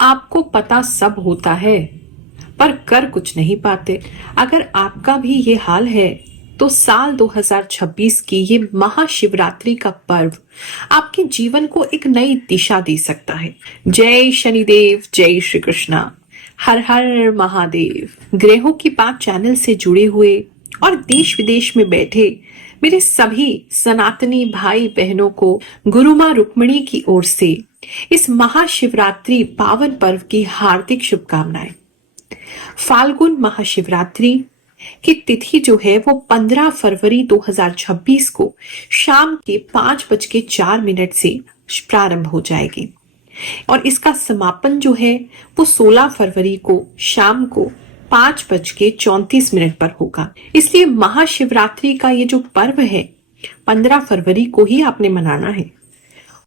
आपको पता सब होता है पर कर कुछ नहीं पाते। अगर आपका भी ये हाल है तो साल 2026 की ये महाशिवरात्रि का पर्व आपके जीवन को एक नई दिशा दे सकता है। जय शनिदेव, जय श्री कृष्णा, हर हर महादेव। ग्रहों की बात चैनल से जुड़े हुए और देश विदेश में बैठे मेरे सभी सनातनी भाई बहनों को गुरु माँ रुक्मिणी की ओर से इस महाशिवरात्रि पावन पर्व की हार्दिक शुभकामनाएं। फाल्गुन महाशिवरात्रि की तिथि जो है वो 15 फरवरी 2026 को शाम के 5:04 से प्रारंभ हो जाएगी और इसका समापन जो है वो 16 फरवरी को शाम को 5:34 पर होगा। इसलिए महाशिवरात्रि का ये जो पर्व है 15 फरवरी को ही आपने मनाना है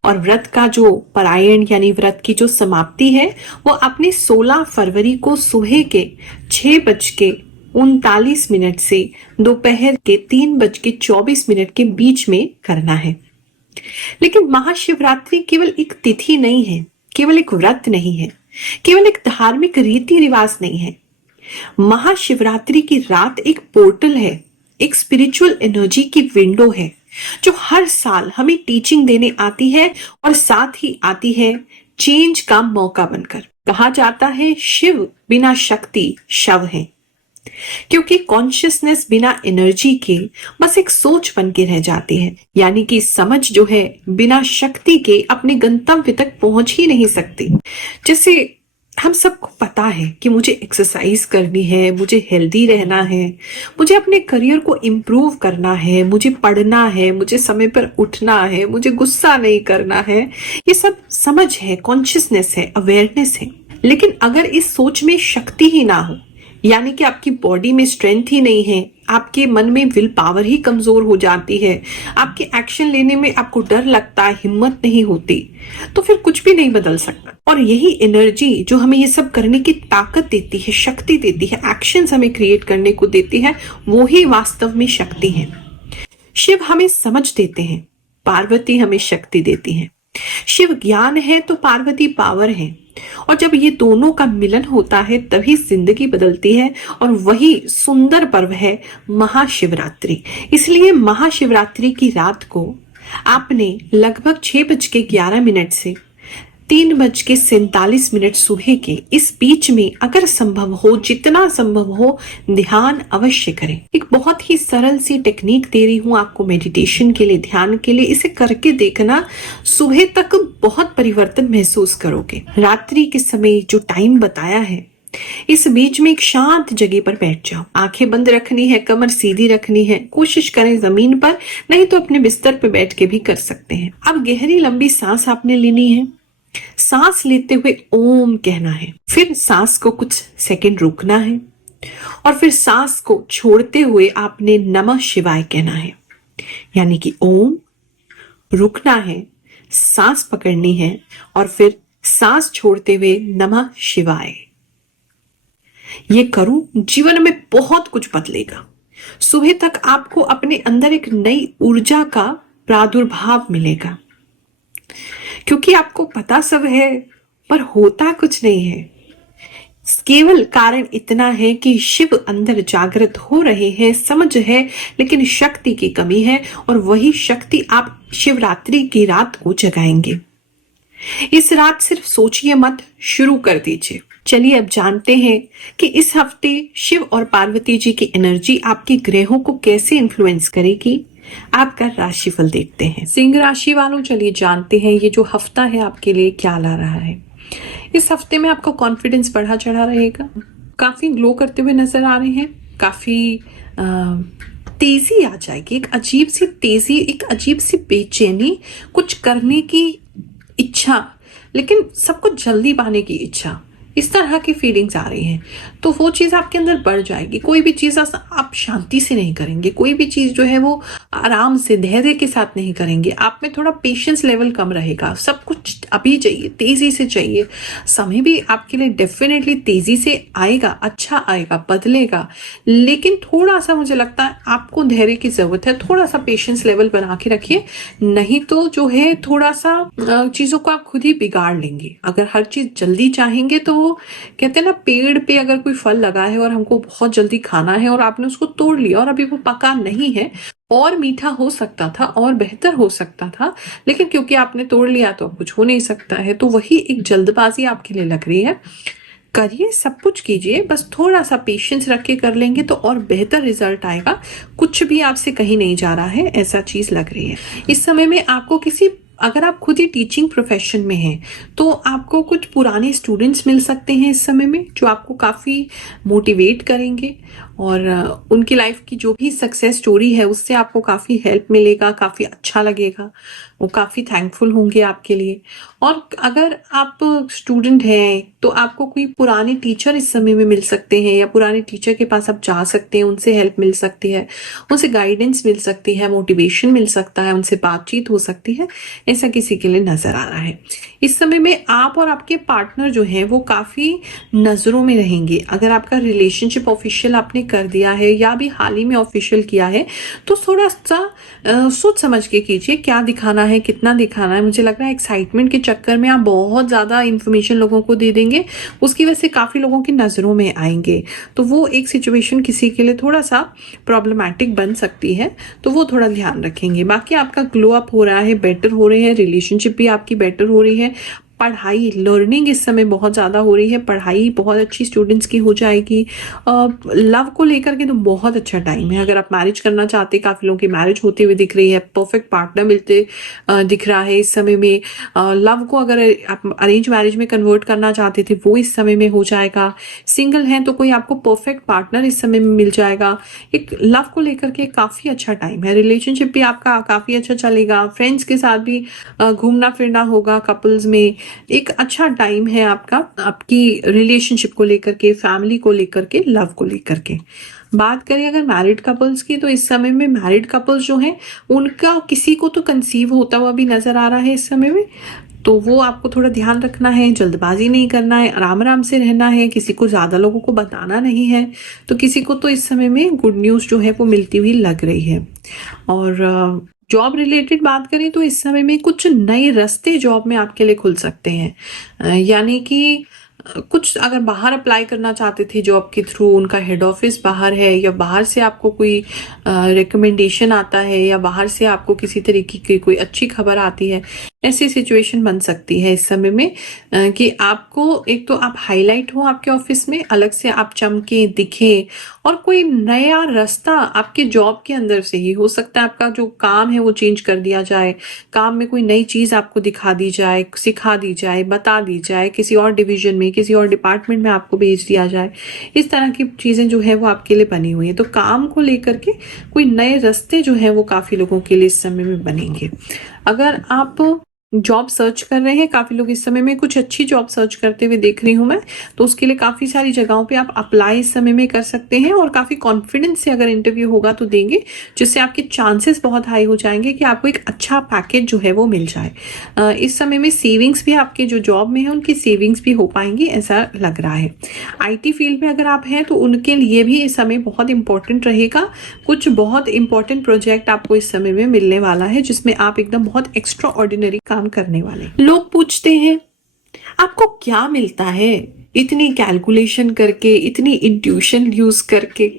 और व्रत का जो परायण यानी व्रत की जो समाप्ति है वो आपने 16 फरवरी को सुबह के 6:39 से दोपहर के 3:24 के बीच में करना है। लेकिन महाशिवरात्रि केवल एक तिथि नहीं है, केवल एक व्रत नहीं है, केवल एक धार्मिक रीति रिवाज नहीं है। महाशिवरात्रि की रात एक पोर्टल है, एक स्पिरिचुअल एनर्जी की विंडो है जो हर साल हमें टीचिंग देने आती है और साथ ही आती है चेंज का मौका बनकर। कहा जाता है शिव बिना शक्ति शव है, क्योंकि कॉन्शियसनेस बिना एनर्जी के बस एक सोच बन के रह जाती है। यानी कि समझ जो है बिना शक्ति के अपने गंतव्य तक पहुंच ही नहीं सकती। जैसे हम सबको पता है कि मुझे एक्सरसाइज करनी है, मुझे हेल्दी रहना है, मुझे अपने करियर को इम्प्रूव करना है, मुझे पढ़ना है, मुझे समय पर उठना है, मुझे गुस्सा नहीं करना है। ये सब समझ है, कॉन्शियसनेस है, अवेयरनेस है। लेकिन अगर इस सोच में शक्ति ही ना हो, यानी कि आपकी बॉडी में स्ट्रेंथ ही नहीं है, आपके मन में विल पावर ही कमजोर हो जाती है, आपके एक्शन लेने में आपको डर लगता है, हिम्मत नहीं होती, तो फिर कुछ भी नहीं बदल सकता। और यही एनर्जी जो हमें ये सब करने की ताकत देती है, शक्ति देती है, एक्शंस हमें क्रिएट करने को देती है, वो ही वास्तव में शक्ति है। शिव हमें समझ देते हैं, पार्वती हमें शक्ति देती है। शिव ज्ञान है तो पार्वती पावर है, और जब ये दोनों का मिलन होता है तभी जिंदगी बदलती है। और वही सुंदर पर्व है महाशिवरात्रि। इसलिए महाशिवरात्रि की रात को आपने लगभग 6:11 से 3:47 सुबह के इस बीच में अगर संभव हो, जितना संभव हो, ध्यान अवश्य करें। एक बहुत ही सरल सी टेक्निक दे रही हूँ आपको मेडिटेशन के लिए, ध्यान के लिए। इसे करके देखना, सुबह तक बहुत परिवर्तन महसूस करोगे। रात्रि के समय जो टाइम बताया है, इस बीच में एक शांत जगह पर बैठ जाओ। आंखें बंद रखनी है, कमर सीधी रखनी है। कोशिश करें जमीन पर, नहीं तो अपने बिस्तर पर बैठ के भी कर सकते हैं। अब गहरी लंबी सांस आपने लेनी है। सांस लेते हुए ओम कहना है, फिर सांस को कुछ सेकंड रोकना है और फिर सांस को छोड़ते हुए आपने नमः शिवाय कहना है। यानी कि ओम, रुकना है, सांस पकड़नी है और फिर सांस छोड़ते हुए नमः शिवाय। ये करूं, जीवन में बहुत कुछ बदलेगा। सुबह तक आपको अपने अंदर एक नई ऊर्जा का प्रादुर्भाव मिलेगा, क्योंकि आपको पता सब है पर होता कुछ नहीं है। केवल कारण इतना है कि शिव अंदर जागृत हो रहे हैं, समझ है, लेकिन शक्ति की कमी है और वही शक्ति आप शिवरात्रि की रात को जगाएंगे। इस रात सिर्फ सोचिए मत, शुरू कर दीजिए। चलिए अब जानते हैं कि इस हफ्ते शिव और पार्वती जी की एनर्जी आपके ग्रहों को कैसे इन्फ्लुएंस करेगी। आपका राशिफल देखते हैं। सिंह राशि वालों, चलिए जानते हैं ये जो हफ्ता है आपके लिए क्या ला रहा है। इस हफ्ते में आपका कॉन्फिडेंस बढ़ा चढ़ा रहेगा, काफी ग्लो करते हुए नजर आ रहे हैं, काफी तेजी आ जाएगी, एक अजीब सी तेजी, एक अजीब सी बेचैनी, कुछ करने की इच्छा, लेकिन सब कुछ जल्दी पाने की इच्छा, इस तरह की फीलिंग्स आ रही हैं, तो वो चीज़ आपके अंदर बढ़ जाएगी। कोई भी चीज़ आप शांति से नहीं करेंगे, कोई भी चीज़ जो है वो आराम से धैर्य के साथ नहीं करेंगे, आप में थोड़ा पेशेंस लेवल कम रहेगा, सब कुछ अभी चाहिए, तेज़ी से चाहिए। समय भी आपके लिए डेफिनेटली तेज़ी से आएगा, अच्छा आएगा, बदलेगा, लेकिन थोड़ा सा मुझे लगता है आपको धैर्य की ज़रूरत है, थोड़ा सा पेशेंस लेवल बना के रखिए, नहीं तो जो है थोड़ा सा चीज़ों को आप खुद ही बिगाड़ लेंगे। अगर हर चीज़ जल्दी चाहेंगे तो वो कहते हैं ना, पेड़ पे अगर कोई फल लगा है और हमको बहुत जल्दी खाना है और आपने उसको तोड़ लिया और अभी वो पका नहीं है, और मीठा हो सकता था और बेहतर हो सकता था, लेकिन क्योंकि आपने तोड़ लिया तो अब कुछ हो नहीं सकता है। तो वही एक जल्दबाजी आपके लिए लग रही है। करिए, सब कुछ कीजिए, बस थोड़ा सा पेशेंस रख के कर लेंगे तो और बेहतर रिजल्ट आएगा। कुछ भी आपसे कहीं नहीं जा रहा है, ऐसा चीज लग रही है। इस समय में आपको किसी, अगर आप खुद ही टीचिंग प्रोफेशन में हैं तो आपको कुछ पुराने स्टूडेंट्स मिल सकते हैं इस समय में, जो आपको काफ़ी मोटिवेट करेंगे और उनकी लाइफ की जो भी सक्सेस स्टोरी है उससे आपको काफ़ी हेल्प मिलेगा, काफ़ी अच्छा लगेगा, वो काफ़ी थैंकफुल होंगे आपके लिए। और अगर आप स्टूडेंट हैं तो आपको कोई पुराने टीचर इस समय में मिल सकते हैं, या पुराने टीचर के पास आप जा सकते हैं, उनसे हेल्प मिल सकती है, उनसे गाइडेंस मिल सकती है, मोटिवेशन मिल सकता है, उनसे बातचीत हो सकती है, ऐसा किसी के लिए नजर आ रहा है। इस समय में आप और आपके पार्टनर जो है वो काफी नजरों में रहेंगे। अगर आपका रिलेशनशिप ऑफिशियल आपने कर दिया है या भी हाल ही में ऑफिशियल किया है तो थोड़ा सा सोच समझ के कीजिए, क्या दिखाना है, कितना दिखाना है। मुझे लग रहा है एक्साइटमेंट के चक्कर में आप बहुत ज्यादा इंफॉर्मेशन लोगों को दे देंगे, उसकी वजह से काफी लोगों की नजरों में आएंगे, तो वो एक सिचुएशन किसी के लिए थोड़ा सा प्रॉब्लमैटिक बन सकती है, तो वो थोड़ा ध्यान रखेंगे। बाकी आपका ग्लो अप हो रहा है, बेटर हो रहे हैं, रिलेशनशिप भी आपकी बेटर हो रही है, पढ़ाई लर्निंग इस समय बहुत ज़्यादा हो रही है, पढ़ाई बहुत अच्छी स्टूडेंट्स की हो जाएगी। लव को लेकर के तो बहुत अच्छा टाइम है। अगर आप मैरिज करना चाहते हैं, काफ़ी लोगों की मैरिज होती हुई दिख रही है, परफेक्ट पार्टनर मिलते दिख रहा है इस समय में। लव को अगर आप अरेंज मैरिज में कन्वर्ट करना चाहते थे वो इस समय में हो जाएगा। सिंगल हैं तो कोई आपको परफेक्ट पार्टनर इस समय में मिल जाएगा। एक लव को लेकर के काफ़ी अच्छा टाइम है। रिलेशनशिप भी आपका काफ़ी अच्छा चलेगा, फ्रेंड्स के साथ भी घूमना फिरना होगा, कपल्स में एक अच्छा टाइम है आपका, आपकी रिलेशनशिप को लेकर के, फैमिली को लेकर के, लव को लेकर के। बात करें अगर मैरिड कपल्स की, तो इस समय में मैरिड कपल्स जो हैं उनका किसी को तो कंसीव होता हुआ भी नजर आ रहा है इस समय में, तो वो आपको थोड़ा ध्यान रखना है, जल्दबाजी नहीं करना है, आराम आराम से रहना है, किसी को ज्यादा लोगों को बताना नहीं है। तो किसी को तो इस समय में गुड न्यूज जो है वो मिलती हुई लग रही है। और जॉब रिलेटेड बात करें तो इस समय में कुछ नए रास्ते जॉब में आपके लिए खुल सकते हैं। यानी कि कुछ अगर बाहर अप्लाई करना चाहते थे जॉब के थ्रू, उनका हेड ऑफिस बाहर है, या बाहर से आपको कोई रिकमेंडेशन आता है, या बाहर से आपको किसी तरीके की कोई अच्छी खबर आती है, ऐसी सिचुएशन बन सकती है इस समय में कि आपको एक तो आप हाईलाइट हो आपके ऑफिस में, अलग से आप चमके दिखें, और कोई नया रास्ता आपके जॉब के अंदर से ही हो सकता है। आपका जो काम है वो चेंज कर दिया जाए, काम में कोई नई चीज आपको दिखा दी जाए, सिखा दी जाए, बता दी जाए, किसी और डिवीजन में, किसी और डिपार्टमेंट में आपको भेज दिया जाए। इस तरह की चीजें जो है वो आपके लिए बनी हुई है। तो काम को लेकर के कोई नए रास्ते जो है वो काफी लोगों के लिए इस समय में बनेंगे। अगर आप जॉब सर्च कर रहे हैं, काफी लोग इस समय में कुछ अच्छी जॉब सर्च करते हुए देख रही हूं मैं, तो उसके लिए काफी सारी जगहों पे आप अप्लाई इस समय में कर सकते हैं, और काफी कॉन्फिडेंस से अगर इंटरव्यू होगा तो देंगे, जिससे आपके चांसेस बहुत हाई हो जाएंगे कि आपको एक अच्छा पैकेज जो है वो मिल जाए। इस समय में सेविंग्स भी आपके जो जॉब में है उनकी सेविंग्स भी हो पाएंगी, ऐसा लग रहा है। IT फील्ड में अगर आप हैं तो उनके लिए भी इस समय बहुत इंपॉर्टेंट रहेगा। कुछ बहुत इंपॉर्टेंट प्रोजेक्ट आपको इस समय में मिलने वाला है, जिसमें आप एकदम बहुत एक्स्ट्रा ऑर्डिनरी काम करने वाले। लोग पूछते हैं आपको क्या मिलता है इतनी कैलकुलेशन करके, इतनी इंट्यूशन यूज करके,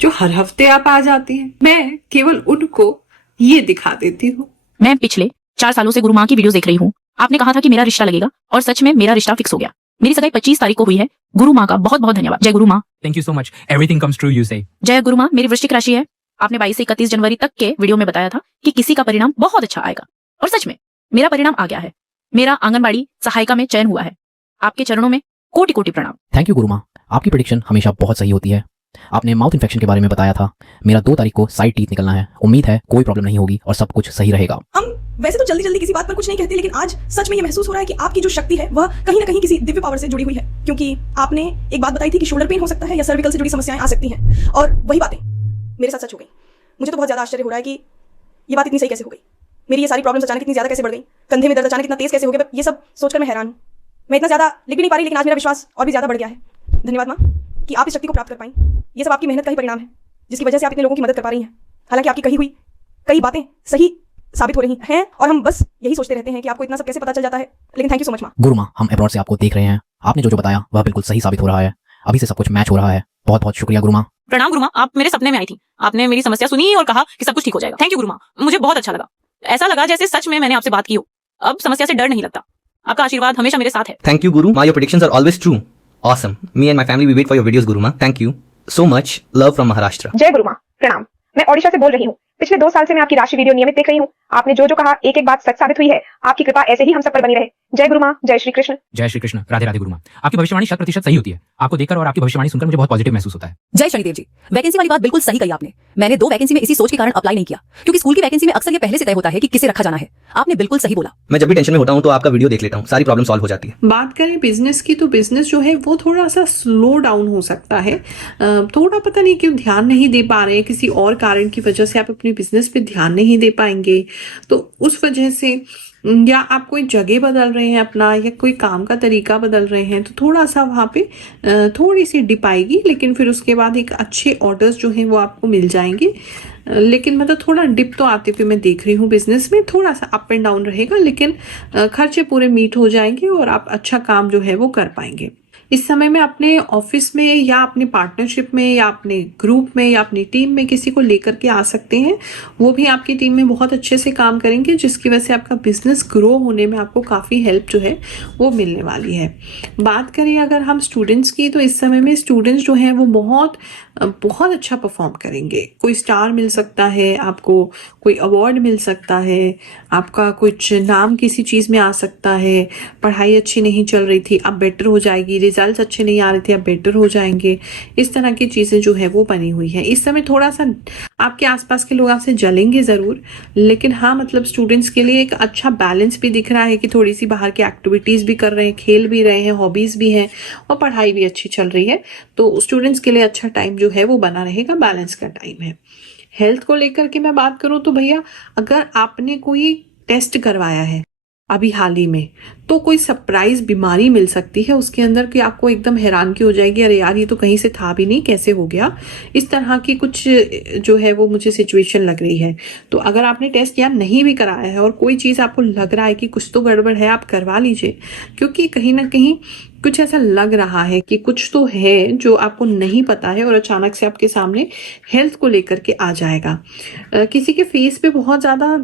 जो हर हफ्ते आप आ जाती हैं। मैं केवल उनको ये दिखा देती हूँ। मैं पिछले 4 सालों से गुरु माँ की वीडियोस देख रही हूँ। आपने कहा था कि मेरा रिश्ता लगेगा, और सच में मेरा रिश्ता फिक्स हो गया। मेरी सगाई 25 तारीख को हुई है। गुरु माँ का बहुत बहुत धन्यवाद। जय गुरु माँ। Thank you so much. Everything comes true, you say. जय गुरु माँ। मेरी वृश्चिक राशि है। आपने 22 से 31 जनवरी तक के वीडियो में बताया था कि किसी का परिणाम बहुत अच्छा आएगा, और सच में मेरा परिणाम आ गया है। मेरा आंगनबाड़ी सहायिका में चयन हुआ है। आपके चरणों में कोटि कोटि प्रणाम। थैंक यू गुरु माँ, आपकी प्रेडिक्शन हमेशा बहुत सही होती है। आपने माउथ इन्फेक्शन के बारे में बताया था। मेरा 2 तारीख को साइड टीथ निकलना है। उम्मीद है कोई प्रॉब्लम नहीं होगी और सब कुछ सही रहेगा। हम वैसे तो जल्दी जल्दी किसी बात पर कुछ नहीं कहते, लेकिन आज सच में ये महसूस हो रहा है कि आपकी जो शक्ति है वह कहीं ना कहीं किसी दिव्य पावर से जुड़ी हुई है, क्योंकि आपने एक बात बताई थी कि शोल्डर पेन हो सकता है या सर्विकल से जुड़ी समस्याएं आ सकती हैं, और वही बातें मेरे साथ सच हो गई। मुझे तो बहुत ज्यादा आश्चर्य हो रहा है कि ये बात इतनी सही कैसे हो गई। मेरी ये सारी प्रॉब्लम्स अचानक इतनी ज्यादा कैसे बढ़ गई, कंधे में दर्द अचानक इतना तेज कैसे हो गया, ये सब सोचकर मैं हैरान हूँ। मैं इतना ज्यादा लिख भी नहीं पा रही, लेकिन आज मेरा विश्वास और भी ज्यादा बढ़ गया है। धन्यवाद माँ कि आप इस शक्ति को प्राप्त कर पाई। ये सब आपकी मेहनत का ही परिणाम है, जिसकी वजह से आप इतने लोगों की मदद कर पा रही हैं। हालांकि आपकी कही हुई कई बातें सही साबित हो रही हैं और हम बस यही सोचते रहते हैं कि आपको इतना सब कैसे पता चल जाता है, लेकिन थैंक यू सो मच माँ। गुरु माँ, हम अब्रॉड से आपको देख रहे हैं। आपने जो बताया वह बिल्कुल सही साबित हो रहा है। अभी से सब कुछ मैच हो रहा है। बहुत बहुत शुक्रिया गुरु माँ। प्रणाम गुरु माँ, आप मेरे सपने में आई थी। आपने मेरी समस्या सुनी और कहा कि सब कुछ ठीक हो जाएगा। थैंक यू गुरु माँ, मुझे बहुत अच्छा लगा। ऐसा लगा जैसे सच में मैंने आपसे बात की हो। अब समस्या से डर नहीं लगता। आपका आशीर्वाद हमेशा मेरे साथ है। Thank you, Guru. Your predictions are always true. Awesome. Me and my family we wait for your videos, Guru Ma. Thank you so much. Love from Maharashtra. जय गुरु माँ, प्रणाम। मैं ओडिशा से बोल रही हूँ। पिछले 2 साल से मैं आपकी राशि वीडियो नियमित देख रही हूँ। आपने जो जो कहा एक एक बात सच साबित हुई है। आपकी कृपा ऐसे ही हम सब पर बनी रहे। जय गुरु माँ, जय श्री कृष्ण। जय श्री कृष्ण। राधे राधे गुरु माँ। आपकी भविष्यवाणी 100% सही होती है। आपको देखकर और आपकी भविष्यवाणी सुनकर मुझे बहुत पॉजिटिव महसूस होता है। जय शनिदेव जी, वैकेंसी वाली बात बिल्कुल सही कही आपने। मैंने 2 वैकेंसी में इसी सोच के कारण अप्लाई नहीं किया, क्योंकि स्कूल की वैकेंसी में अक्सर ये पहले से तय होता है कि किसे रखा जाना है। आपने बिल्कुल सही बोला। मैं जब भी टेंशन में होता हूँ तो आपका वीडियो देख लेता हूँ, सारी प्रॉब्लम सॉल्व हो जाती है। बात करें बिजनेस की, तो बिजनेस जो है वो थोड़ा सा स्लो डाउन हो सकता है। थोड़ा पता नहीं क्यों ध्यान नहीं दे पा रहे हैं, किसी और कारण की वजह से आप अपने बिजनेस पे ध्यान नहीं दे पाएंगे, तो उस वजह से, या आप कोई जगह बदल रहे हैं अपना, या कोई काम का तरीका बदल रहे हैं, तो थोड़ा सा वहाँ पे थोड़ी सी डिप आएगी, लेकिन फिर उसके बाद एक अच्छे ऑर्डर्स जो हैं वो आपको मिल जाएंगे। लेकिन मतलब थोड़ा डिप तो आते हुए मैं देख रही हूँ बिजनेस में, थोड़ा सा अप एंड डाउन रहेगा, लेकिन खर्चे पूरे मीट हो जाएंगे और आप अच्छा काम जो है वो कर पाएंगे। इस समय में अपने ऑफिस में या अपने पार्टनरशिप में या अपने ग्रुप में या अपनी टीम में किसी को लेकर के आ सकते हैं। वो भी आपकी टीम में बहुत अच्छे से काम करेंगे, जिसकी वजह से आपका बिजनेस ग्रो होने में आपको काफ़ी हेल्प जो है वो मिलने वाली है। बात करें अगर हम स्टूडेंट्स की, तो इस समय में स्टूडेंट्स जो हैं वो बहुत अच्छा परफॉर्म करेंगे। कोई स्टार मिल सकता है आपको, कोई अवार्ड मिल सकता है, आपका कुछ नाम किसी चीज़ में आ सकता है। पढ़ाई अच्छी नहीं चल रही थी, अब बेटर हो जाएगी। रिजल्ट्स अच्छे नहीं आ रहे थे, अब बेटर हो जाएंगे। इस तरह की चीज़ें जो है वो बनी हुई है। इस समय थोड़ा सा आपके आसपास के लोग आपसे जलेंगे ज़रूर, लेकिन हाँ मतलब स्टूडेंट्स के लिए एक अच्छा बैलेंस भी दिख रहा है कि थोड़ी सी बाहर की एक्टिविटीज़ भी कर रहे हैं, खेल भी रहे हैं, हॉबीज़ भी हैं और पढ़ाई भी अच्छी चल रही है। तो स्टूडेंट्स के लिए अच्छा टाइम जो है वो बना रहेगा, बैलेंस का टाइम है। हेल्थ को लेकर के मैं बात करूँ तो भैया, अगर आपने कोई टेस्ट करवाया है अभी हाल ही में, तो कोई सरप्राइज बीमारी मिल सकती है उसके अंदर कि आपको एकदम हैरानगी हो जाएगी, अरे यार ये तो कहीं से था भी नहीं, कैसे हो गया। इस तरह की कुछ जो है वो मुझे सिचुएशन लग रही है। तो अगर आपने टेस्ट या नहीं भी कराया है और कोई चीज़ आपको लग रहा है कि कुछ तो गड़बड़ है, आप करवा लीजिए, क्योंकि कहीं ना कहीं कुछ ऐसा लग रहा है कि कुछ तो है जो आपको नहीं पता है और अचानक से आपके सामने हेल्थ को लेकर के आ जाएगा। किसी के फेस पे बहुत ज़्यादा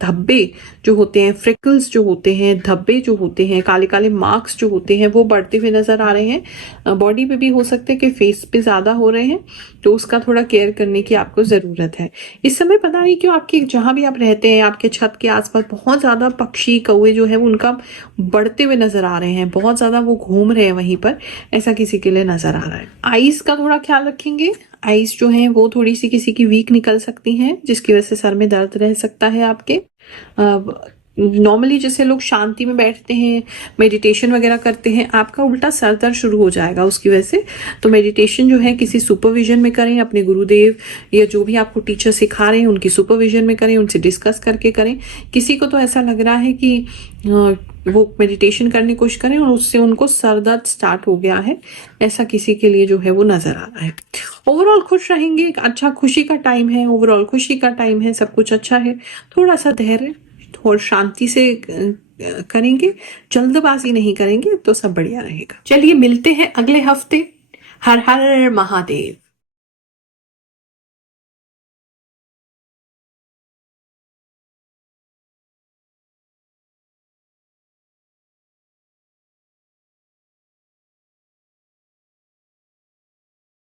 धब्बे जो होते हैं, फ्रिकल्स जो होते हैं, धब्बे जो होते हैं, काले काले मार्क्स जो होते हैं वो बढ़ते हुए नज़र आ रहे हैं। बॉडी पे भी हो सकते हैं कि फेस पे ज़्यादा हो रहे हैं, तो उसका थोड़ा केयर करने की आपको ज़रूरत है। इस समय पता नहीं क्यों आपके जहाँ भी आप रहते हैं, आपके छत के आसपास बहुत ज़्यादा पक्षी कौवे जो है उनका बढ़ते हुए नज़र आ रहे हैं, बहुत ज़्यादा वो घूम रहे हैं वहीं पर, ऐसा किसी के लिए नज़र आ रहा है। आइज़ का थोड़ा ख्याल रखेंगे। आइज़ जो हैं वो थोड़ी सी किसी की वीक निकल सकती हैं, जिसकी वजह से सर में दर्द रह सकता है आपके। नॉर्मली जैसे लोग शांति में बैठते हैं, मेडिटेशन वगैरह करते हैं, आपका उल्टा सर दर्द शुरू हो जाएगा उसकी वजह से। तो मेडिटेशन जो है किसी सुपरविजन में करें, अपने गुरुदेव या जो भी आपको टीचर सिखा रहे हैं उनकी सुपरविजन में करें, उनसे डिस्कस करके करें। किसी को तो ऐसा लग रहा है कि वो मेडिटेशन करने की कोशिश करें और उससे उनको सर दर्द स्टार्ट हो गया है, ऐसा किसी के लिए जो है वो नज़र आ रहा है। ओवरऑल खुश रहेंगे, एक अच्छा खुशी का टाइम है, ओवरऑल खुशी का टाइम है, सब कुछ अच्छा है। थोड़ा सा धैर्य और शांति से करेंगे, जल्दबाजी नहीं करेंगे तो सब बढ़िया रहेगा। चलिए मिलते हैं अगले हफ्ते। हर हर महादेव।